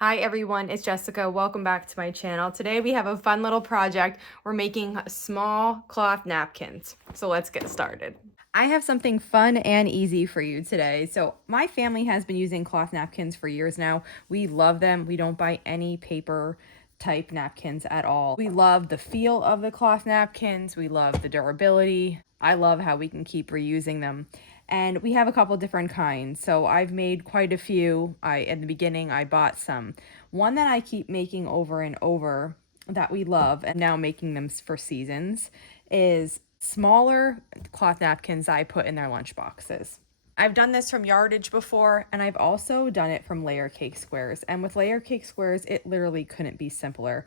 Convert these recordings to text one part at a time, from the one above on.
Hi everyone, it's Jessica. Welcome back to my channel. Today we have a fun little project. We're making small cloth napkins. So let's get started. I have something fun and easy for you today. So my family has been using cloth napkins for years now. We love them. We don't buy any paper type napkins at all. We love the feel of the cloth napkins. We love the durability. I love how we can keep reusing them. And we have a couple different kinds. So I've made quite a few. In the beginning I bought some. One that I keep making over and over that we love and now making them for seasons is smaller cloth napkins I put in their lunch boxes. I've done this from yardage before, and I've also done it from layer cake squares. And with layer cake squares, it literally couldn't be simpler.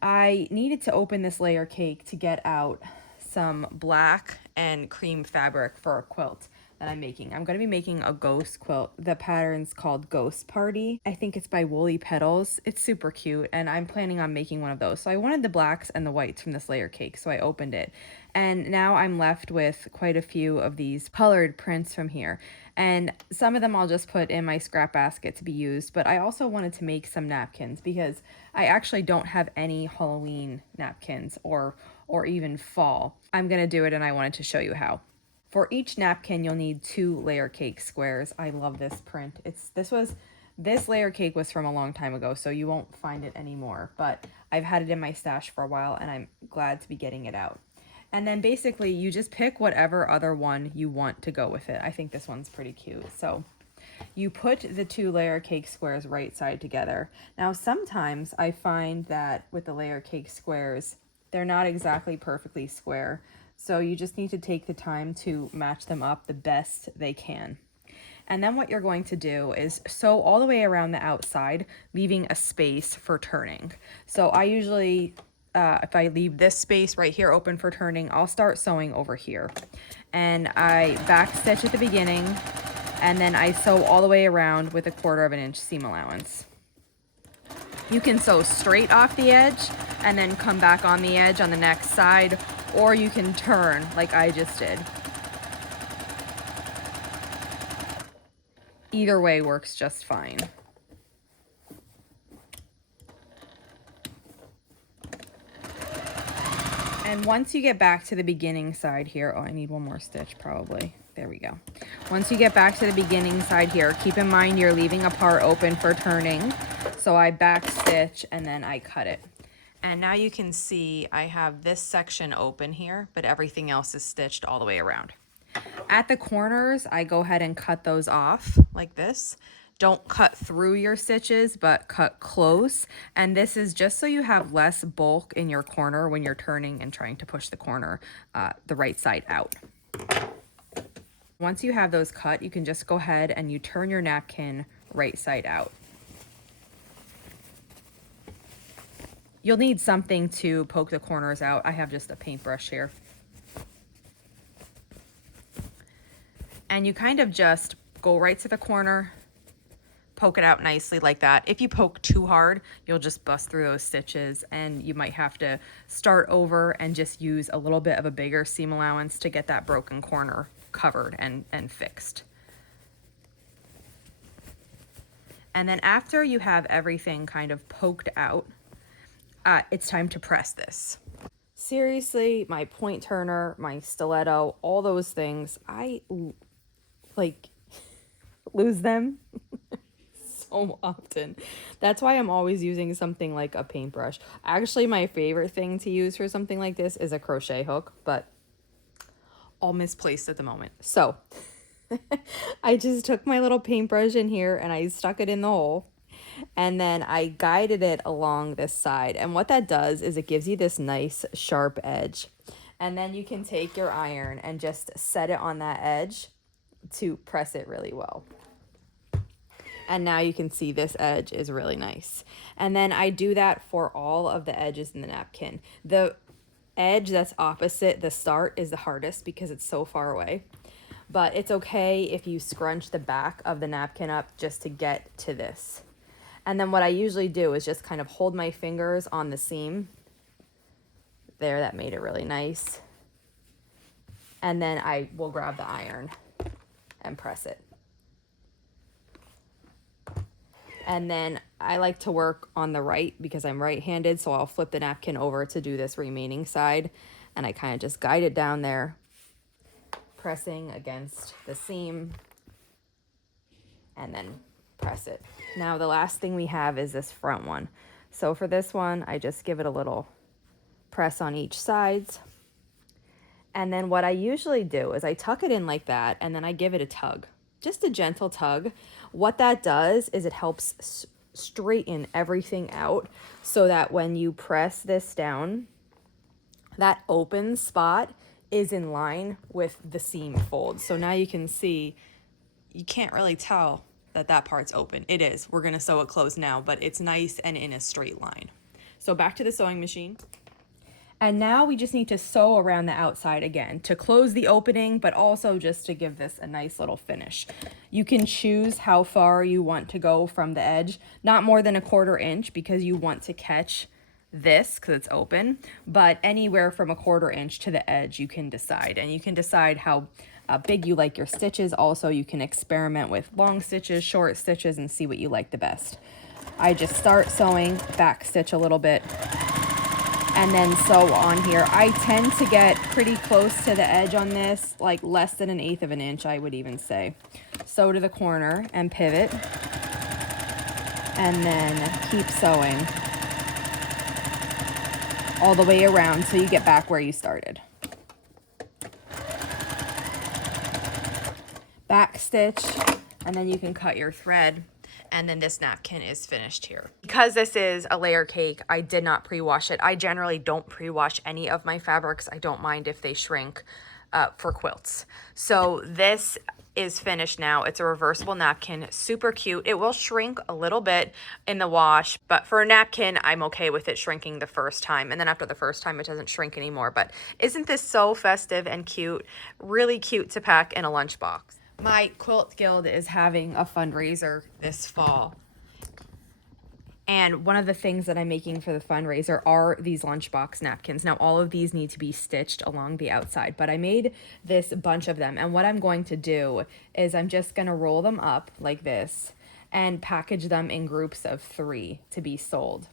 I needed to open this layer cake to get out some black and cream fabric for a quilt that I'm making. I'm going to be making a ghost quilt. The pattern's called Ghost Party. I think it's by Woolly Petals. It's super cute, and I'm planning on making one of those. So I wanted the blacks and the whites from this layer cake, so I opened it. And now I'm left with quite a few of these colored prints from here. And some of them I'll just put in my scrap basket to be used, but I also wanted to make some napkins because I actually don't have any Halloween napkins or even fall. I'm gonna do it, and I wanted to show you how. For each napkin, you'll need 2 layer cake squares. I love this print. This layer cake was from a long time ago, so you won't find it anymore, but I've had it in my stash for a while, and I'm glad to be getting it out. And then basically you just pick whatever other one you want to go with it. I think this one's pretty cute. So you put the 2 layer cake squares right side together. Now sometimes I find that with the layer cake squares, they're not exactly perfectly square. So you just need to take the time to match them up the best they can. And then what you're going to do is sew all the way around the outside, leaving a space for turning. So I usually, if I leave this space right here open for turning, I'll start sewing over here. And I back stitch at the beginning, and then I sew all the way around with a 1/4 inch seam allowance. You can sew straight off the edge and then come back on the edge on the next side, or you can turn like I just did. Either way works just fine. And once you get back to the beginning side here, oh, I need one more stitch probably. There we go. Once you get back to the beginning side here, keep in mind you're leaving a part open for turning. So I back stitch and then I cut it. And now you can see I have this section open here, but everything else is stitched all the way around. At the corners, I go ahead and cut those off like this. Don't cut through your stitches, but cut close. And this is just so you have less bulk in your corner when you're turning and trying to push the corner the right side out. Once you have those cut, you can just go ahead and you turn your napkin right side out. You'll need something to poke the corners out. I have just a paintbrush here. And you kind of just go right to the corner, poke it out nicely like that. If you poke too hard, you'll just bust through those stitches, and you might have to start over and just use a little bit of a bigger seam allowance to get that broken corner covered and fixed. And then after you have everything kind of poked out, it's time to press this. Seriously, my point turner, my stiletto, all those things, I like lose them so often. That's why I'm always using something like a paintbrush. Actually, my favorite thing to use for something like this is a crochet hook, but all misplaced at the moment. So I just took my little paintbrush in here and I stuck it in the hole, and then I guided it along this side. And what that does is it gives you this nice sharp edge. And then you can take your iron and just set it on that edge to press it really well. And now you can see this edge is really nice. And then I do that for all of the edges in the napkin. The edge that's opposite the start is the hardest because it's so far away. But it's okay if you scrunch the back of the napkin up just to get to this. And then what I usually do is just kind of hold my fingers on the seam. There, that made it really nice. And then I will grab the iron and press it. And then I like to work on the right because I'm right-handed, so I'll flip the napkin over to do this remaining side. And I kind of just guide it down there, pressing against the seam, and then press it. Now the last thing we have is this front one. So for this one, I just give it a little press on each sides. And then what I usually do is I tuck it in like that, and then I give it a tug, just a gentle tug. What that does is it helps straighten everything out so that when you press this down, that open spot is in line with the seam fold. So now you can see, you can't really tell that that part's open. It is. We're gonna sew it closed now, but it's nice and in a straight line. So back to the sewing machine. And now we just need to sew around the outside again to close the opening, but also just to give this a nice little finish. You can choose how far you want to go from the edge, not more than 1/4 inch because you want to catch this because it's open, but anywhere from 1/4 inch to the edge you can decide. And you can decide how big you like your stitches. Also, you can experiment with long stitches, short stitches, and see what you like the best. I just start sewing, back stitch a little bit, and then sew on here. I tend to get pretty close to the edge on this, like less than 1/8 of an inch, I would even say. Sew to the corner and pivot, and then keep sewing all the way around so you get back where you started. Back stitch, and then you can cut your thread. And then this napkin is finished here. Because this is a layer cake, I did not pre-wash it. I generally don't pre-wash any of my fabrics. I don't mind if they shrink for quilts. So this is finished now. It's a reversible napkin, super cute. It will shrink a little bit in the wash, but for a napkin, I'm okay with it shrinking the first time. And then after the first time, it doesn't shrink anymore. But isn't this so festive and cute? Really cute to pack in a lunchbox. My Quilt Guild is having a fundraiser this fall. And one of the things that I'm making for the fundraiser are these lunchbox napkins. Now, all of these need to be stitched along the outside, but I made this bunch of them. And what I'm going to do is I'm just going to roll them up like this and package them in groups of 3 to be sold.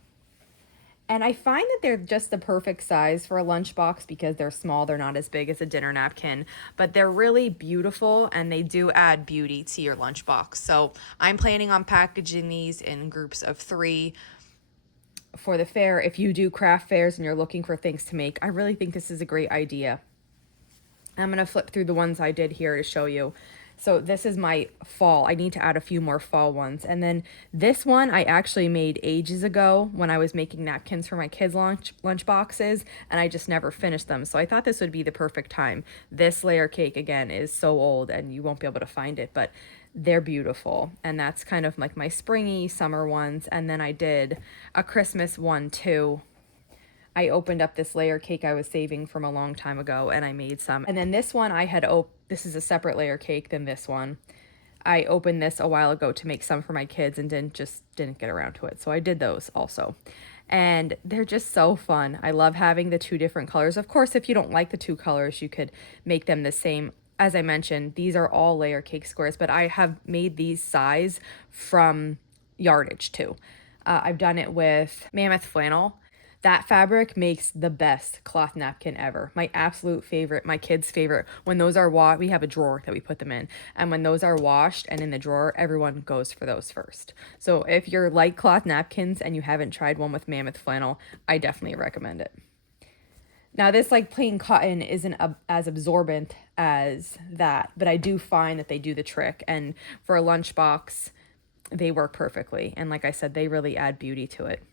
And I find that they're just the perfect size for a lunchbox because they're small. They're not as big as a dinner napkin, but they're really beautiful and they do add beauty to your lunchbox. So I'm planning on packaging these in groups of 3 for the fair. If you do craft fairs and you're looking for things to make, I really think this is a great idea. I'm going to flip through the ones I did here to show you. So this is my fall. I need to add a few more fall ones. And then this one I actually made ages ago when I was making napkins for my kids' lunch boxes, and I just never finished them. So I thought this would be the perfect time. This layer cake, again, is so old and you won't be able to find it, but they're beautiful. And that's kind of like my springy summer ones. And then I did a Christmas one too. I opened up this layer cake I was saving from a long time ago and I made some. And then this one I had this is a separate layer cake than this one. I opened this a while ago to make some for my kids and didn't get around to it. So I did those also. And they're just so fun. I love having the 2 different colors. Of course, if you don't like the 2 colors, you could make them the same. As I mentioned, these are all layer cake squares, but I have made these size from yardage too. I've done it with mammoth flannel. That fabric makes the best cloth napkin ever. My absolute favorite, my kids' favorite. When those are washed, we have a drawer that we put them in. And when those are washed and in the drawer, everyone goes for those first. So if you're like cloth napkins and you haven't tried one with mammoth flannel, I definitely recommend it. Now this like plain cotton isn't as absorbent as that, but I do find that they do the trick. And for a lunchbox, they work perfectly. And like I said, they really add beauty to it.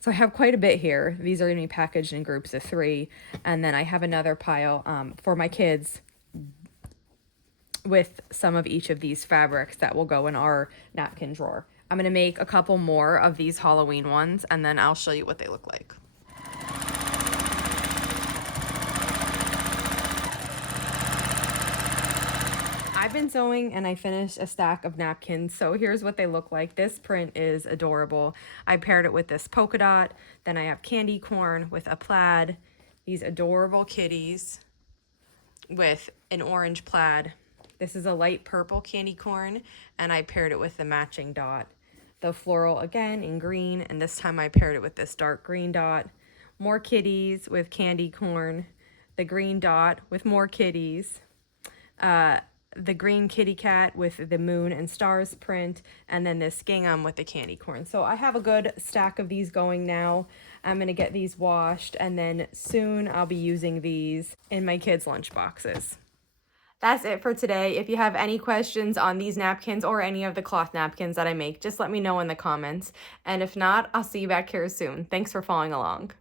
So I have quite a bit here. These are going to be packaged in groups of 3. And then I have another pile for my kids with some of each of these fabrics that will go in our napkin drawer. I'm going to make a couple more of these Halloween ones, and then I'll show you what they look like. I've been sewing and I finished a stack of napkins. So here's what they look like. This print is adorable. I paired it with this polka dot. Then I have candy corn with a plaid. These adorable kitties with an orange plaid. This is a light purple candy corn and I paired it with the matching dot the floral again in green, and this time I paired it with this dark green dot. More kitties with candy corn, the green dot with more kitties, the green kitty cat with the moon and stars print, and then this gingham with the candy corn. So I have a good stack of these going now. I'm gonna get these washed, and then soon I'll be using these in my kids' lunch boxes. That's it for today. If you have any questions on these napkins or any of the cloth napkins that I make, just let me know in the comments. And if not, I'll see you back here soon. Thanks for following along.